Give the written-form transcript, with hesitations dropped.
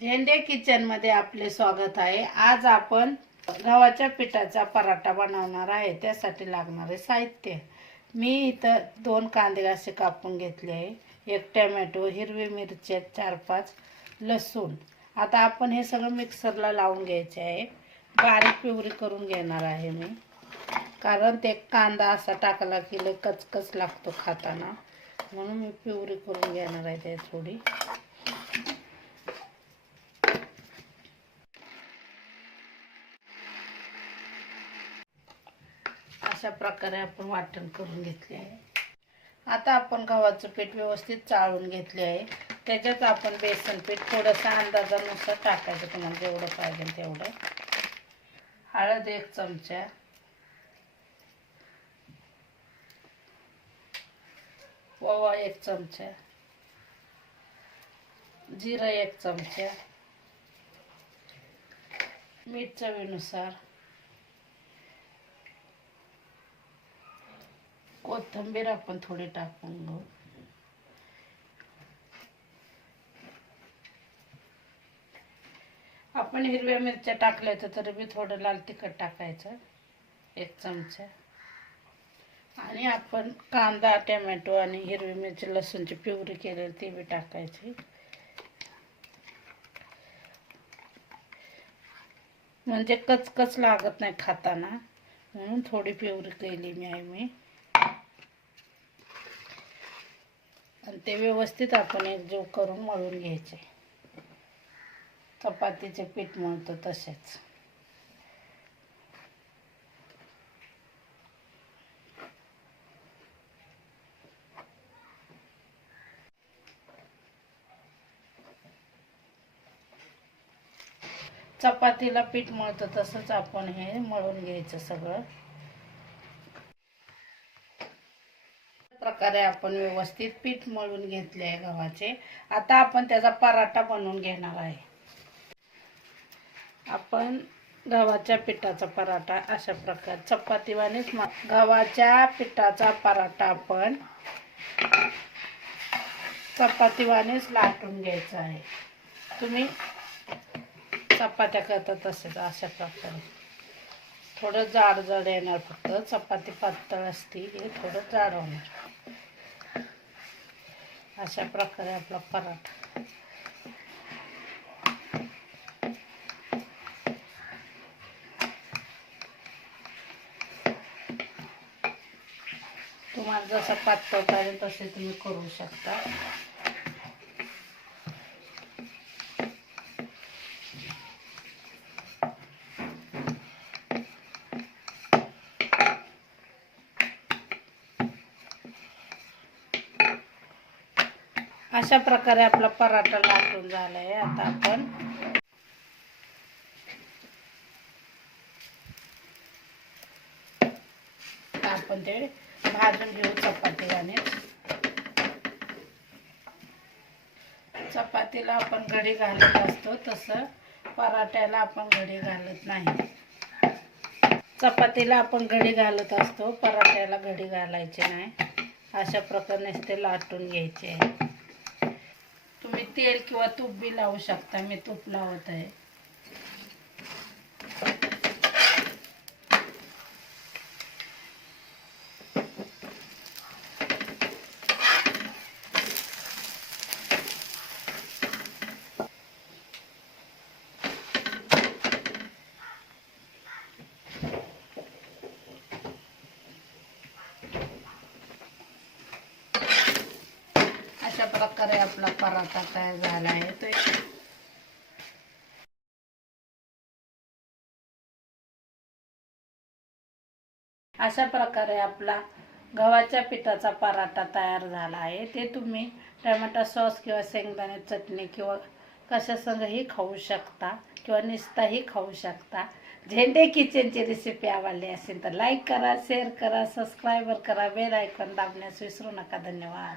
झेंडे किचन मध्ये आपले स्वागत आहे। आज आपण गव्हाच्या पिठाचा पराठा बनवणार आहे। त्यासाठी लागणारे साहित्य मी इथं 2 कांदे असे कापून घेतले आहे, 1 टोमॅटो, हिरवी मिरची 4-5, लसूण। आता आपण हे सगळं मिक्सरला लावून घ्यायचे आहे। बारीक प्युरी करून घेणार आहे मी, कारण ते कांदा असा टाकला की लय कचकच लागतो खाताना, म्हणून मी प्युरी करून घेणार आहे ते थोडी। अशा प्रकारे आपण वाटण करून घेतले आहे। आता आपण गव्हाचं पीठ व्यवस्थित चाळून घेतले आहे। त्याच्यात आपण बेसन पीठ थोडंसं अंदाजानुसार टाकायचं, तुम्हाला जेवढं पाहिजे तेवढं। हळद 1 चमचा, ओवा 1 चमचा, जिरं 1 चमचा, मीठ चवीनुसार, कोथिंबीर आपण थोडी टाकून घेऊ। आपण हिरव्या मिरच्या टाकल्या तरी बी थोडं लाल तिखट टाकायचं 1 चमचा। आणि आपण कांदा, टोमॅटो आणि हिरवी मिरची, लसूणची प्युरी केलेली ती बी टाकायची, म्हणजे कचकच लागत नाही खाताना, म्हणून थोडी प्युरी केली मी। आणि ते व्यवस्थित आपण एकजीव करून मळून घ्यायचे, चपातीचे पीठ मळतो तसेच। चपातीला पीठ मळतो तसंच आपण हे मळून घ्यायचं सगळं। प्रकारे आपण व्यवस्थित पीठ मळून घेतले आहे गव्हाचे। आता आपण त्याचा पराठा बनवून घेणार आहे। आपण गव्हाच्या पिठाचा पराठा अशा प्रकारे चपातीवानीच गव्हाच्या पिठाचा पराठा आपण चपातीवानीच लाटून घ्यायचा आहे। तुम्ही चपात्या करता तसेच अशा प्रकारे थोडं जाड येणार, फक्त चपाती पातळ असती, हे थोडं जाड होणार। अशा प्रकारे आपला पराठा तुम्हाला जसं पातळ पाहिजे तसे तुम्ही करू शकता। अशा प्रकारे आपला पराठा लाटून झाला आहे। आता आपण ते भाजून घेऊ चपातीने। चपातीला आपण घडी घालत असतो तसं पराठ्याला आपण घडी घालत नाही। चपातीला आपण घडी घालत असतो, पराठ्याला घडी घालायची नाही। अशा प्रकारे ते लाटून घ्यायचे आहे। तुम्ही तेल किंवा तूप बी लावू शकता, मी तूप लावत आहे। अशा प्रकारे आपला पराठा तयार झाला आहे। तो अशा प्रकारे आपला गव्हाच्या पिठाचा पराठा तयार झाला आहे। ते तुम्ही टोमॅटो सॉस किंवा शेंगदाणे चटणी किंवा कशासंगही खाऊ शकता किंवा नुसताही खाऊ शकता। झेंडे किचनची रेसिपी आवडली असेल तर लाईक करा, शेअर करा, सबस्क्राईब करा, बेल आयकॉन दाबण्यास विसरू नका। धन्यवाद।